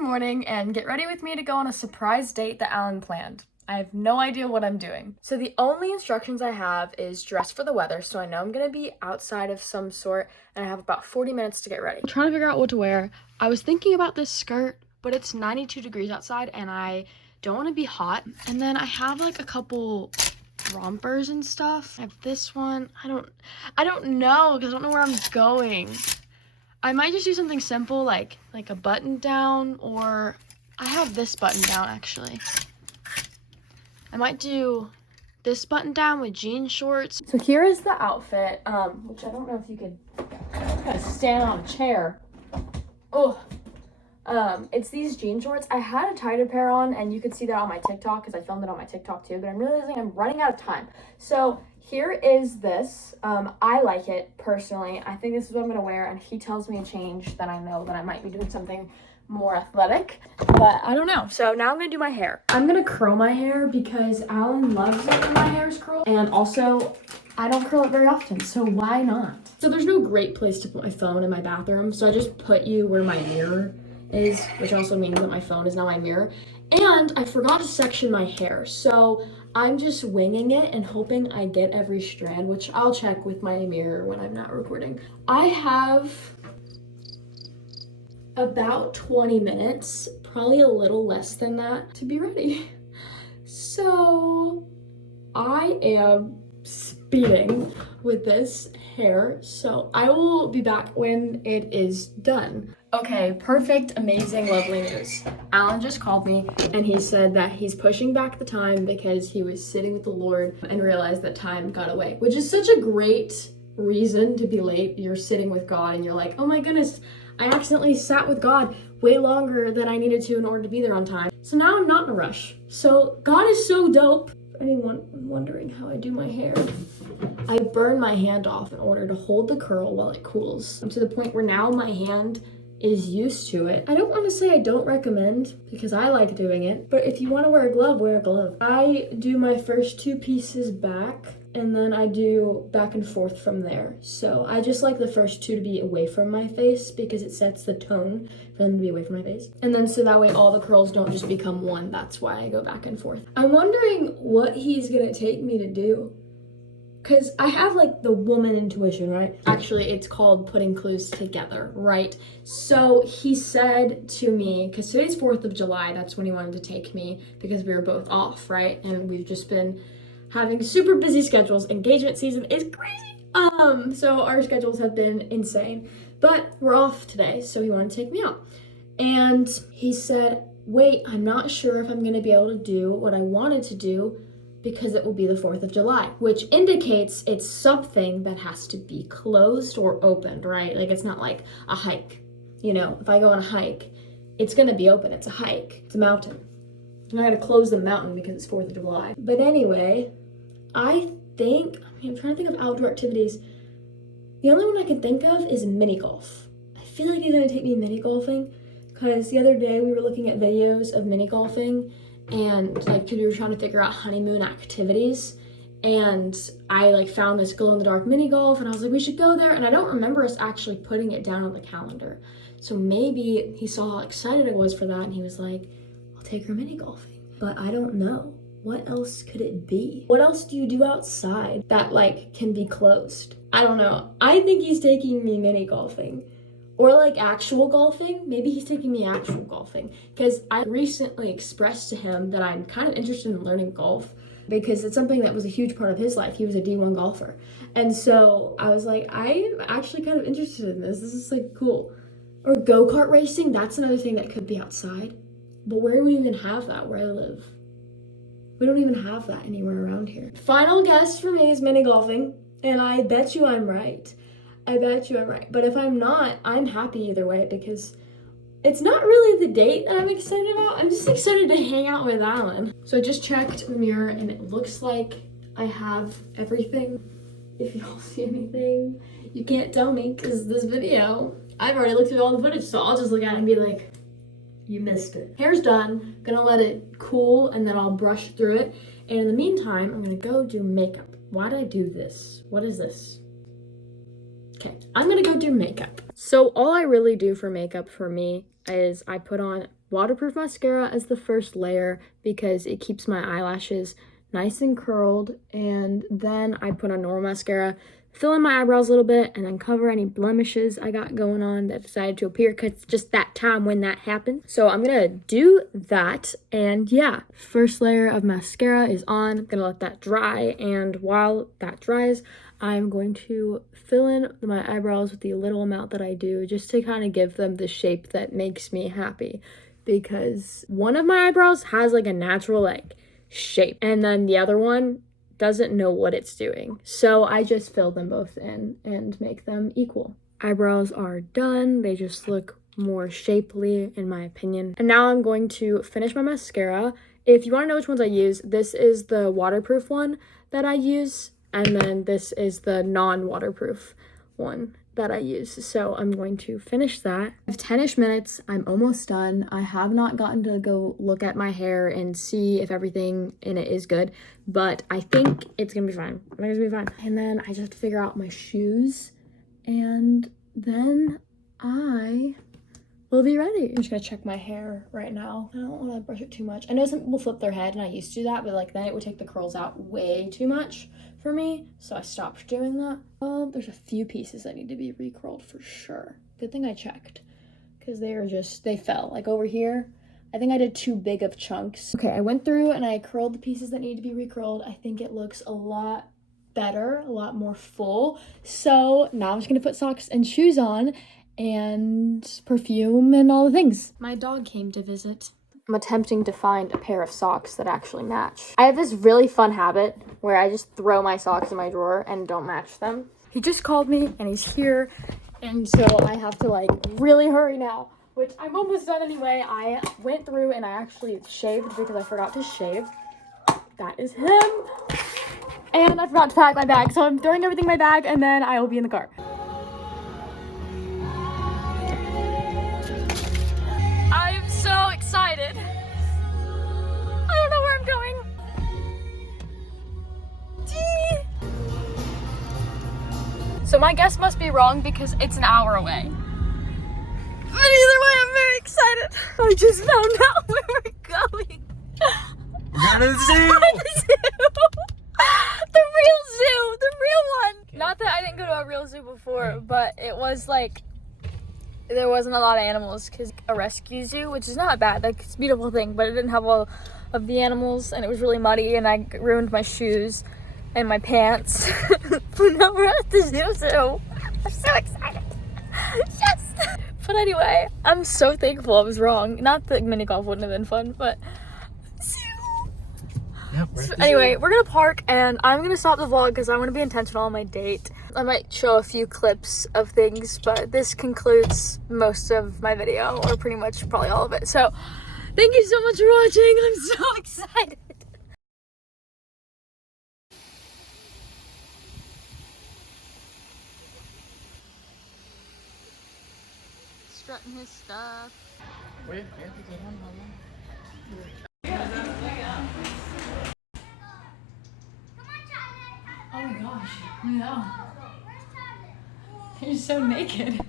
Good morning, and get ready with me to go on a surprise date that Alan planned. I have no idea what I'm doing. So the only instructions I have is dress for the weather, so I know I'm gonna be outside of some sort, and I have about 40 minutes to get ready. I'm trying to figure out what to wear. I was thinking about this skirt, but it's 92 degrees outside, and I don't want to be hot. And then I have like a couple rompers and stuff. I have this one. I don't know, because I don't know where I'm going. I might just do something simple like a button down, or I have this button down actually. I might do this button down with jean shorts. So here is the outfit, which I don't know if you could kind of stand on a chair. Oh, it's these jean shorts. I had a tighter pair on, and you could see that on my TikTok because I filmed it on my TikTok too, but I'm realizing I'm running out of time. So here is this. I like it personally. I think this is what I'm gonna wear, and if he tells me to change, then I know that I might be doing something more athletic, but I don't know. So now I'm gonna do my hair. I'm gonna curl my hair because Alan loves it when my hair is curled, and also I don't curl it very often, so why not? So there's no great place to put my phone in my bathroom, so I just put you where my mirror is, which also means that my phone is now my mirror. And I forgot to section my hair, so I'm just winging it and hoping I get every strand, which I'll check with my mirror when I'm not recording. I have about 20 minutes, probably a little less than that, to be ready. So I am speeding with this hair, so I will be back when it is done. Okay, perfect, amazing, lovely news. Alan just called me and he said that he's pushing back the time because he was sitting with the Lord and realized that time got away, which is such a great reason to be late. You're sitting with God and you're like, oh my goodness, I accidentally sat with God way longer than I needed to in order to be there on time. So now I'm not in a rush. So God is so dope. Anyone wondering how I do my hair? I burn my hand off in order to hold the curl while it cools. To the point where now my hand is used to it. I don't want to say I don't recommend because I like doing it, but if you want to wear a glove, wear a glove. I do my first two pieces back and then I do back and forth from there. So I just like the first two to be away from my face because it sets the tone for them to be away from my face. And then so that way all the curls don't just become one. That's why I go back and forth. I'm wondering what he's gonna take me to do. Because I have like the woman intuition, right? Actually, it's called putting clues together, right? So he said to me, because today's 4th of July, that's when he wanted to take me because we were both off, right? And we've just been having super busy schedules. Engagement season is crazy. So our schedules have been insane, but we're off today. So he wanted to take me out. And he said, wait, I'm not sure if I'm going to be able to do what I wanted to do because it will be the 4th of July, which indicates it's something that has to be closed or opened, right? Like it's not like a hike. You know, if I go on a hike, it's gonna be open. It's a hike. It's a mountain. And I gotta close the mountain because it's 4th of July. But anyway, I'm trying to think of outdoor activities. The only one I can think of is mini golf. I feel like he's gonna take me mini golfing because the other day we were looking at videos of mini golfing and like people were trying to figure out honeymoon activities, and I like found this glow in the dark mini golf and I was like, we should go there. And I don't remember us actually putting it down on the calendar, so maybe he saw how excited I was for that and he was like, I'll take her mini golfing. But I don't know, what else could it be? What else do you do outside that like can be closed? I don't know. I think he's taking me mini golfing. Or like actual golfing. Maybe he's taking me actual golfing. Because I recently expressed to him that I'm kind of interested in learning golf because it's something that was a huge part of his life. He was a D1 golfer. And so I was like, I'm actually kind of interested in this. This is like cool. Or go-kart racing. That's another thing that could be outside. But where do we even have that where I live? We don't even have that anywhere around here. Final guess for me is mini golfing. And I bet you I'm right. I bet you I'm right. But if I'm not, I'm happy either way because it's not really the date that I'm excited about. I'm just excited to hang out with Alan. So I just checked the mirror and it looks like I have everything. If y'all see anything, you can't tell me because this video, I've already looked at all the footage, so I'll just look at it and be like, you missed it. Hair's done. Gonna let it cool and then I'll brush through it. And in the meantime, I'm gonna go do makeup. Why did I do this? What is this? Okay, I'm gonna go do makeup. So all I really do for makeup for me is I put on waterproof mascara as the first layer because it keeps my eyelashes nice and curled, and then I put on normal mascara, fill in my eyebrows a little bit, and then cover any blemishes I got going on that decided to appear because it's just that time when that happened. So I'm gonna do that, and yeah, first layer of mascara is on. I'm gonna let that dry, and while that dries, I'm going to fill in my eyebrows with the little amount that I do just to kind of give them the shape that makes me happy, because one of my eyebrows has like a natural like shape and then the other one doesn't know what it's doing. So I just fill them both in and make them equal. Eyebrows are done. They just look more shapely in my opinion. And now I'm going to finish my mascara. If you want to know which ones I use, this is the waterproof one that I use, and then this is the non-waterproof one that I use. So I'm going to finish that. I have 10-ish minutes. I'm almost done. I have not gotten to go look at my hair and see if everything in it is good, but I think it's gonna be fine. I think it's gonna be fine. And then I just have to figure out my shoes, and then I will be ready. I'm just gonna check my hair right now. I don't want to brush it too much. I know some people flip their head, and I used to do that, but like then it would take the curls out way too much for me, so I stopped doing that. There's a few pieces that need to be recurled for sure. Good thing I checked, because they fell. Like over here, I think I did too big of chunks. Okay, I went through and I curled the pieces that need to be recurled. I think it looks a lot better, a lot more full. So now I'm just gonna put socks and shoes on and perfume and all the things. My dog came to visit. I'm attempting to find a pair of socks that actually match. I have this really fun habit where I just throw my socks in my drawer and don't match them. He just called me and he's here, and so I have to like really hurry now, which I'm almost done anyway. I went through and I actually shaved because I forgot to shave. That is him. And I forgot to pack my bag, so I'm throwing everything in my bag and then I will be in the car. I am so excited. I don't know where I'm going. So my guess must be wrong because it's an hour away. But either way, I'm very excited. I just found out where we're going. We're going to the zoo. The zoo. The real zoo. The real one. Not that I didn't go to a real zoo before, but it was like, there wasn't a lot of animals because a rescue zoo, which is not bad. Like, it's a beautiful thing, but it didn't have all of the animals, and it was really muddy, and I ruined my shoes and my pants. But now we're at the zoo, so I'm so excited. Yes! But anyway, I'm so thankful I was wrong. Not that mini golf wouldn't have been fun, but Yep, so anyway, we're gonna park, and I'm gonna stop the vlog because I want to be intentional on my date. I might show a few clips of things, but this concludes most of my video, or pretty much probably all of it. So thank you so much for watching. I'm so excited. Strutting his stuff. Oh my gosh, I know. You're so naked.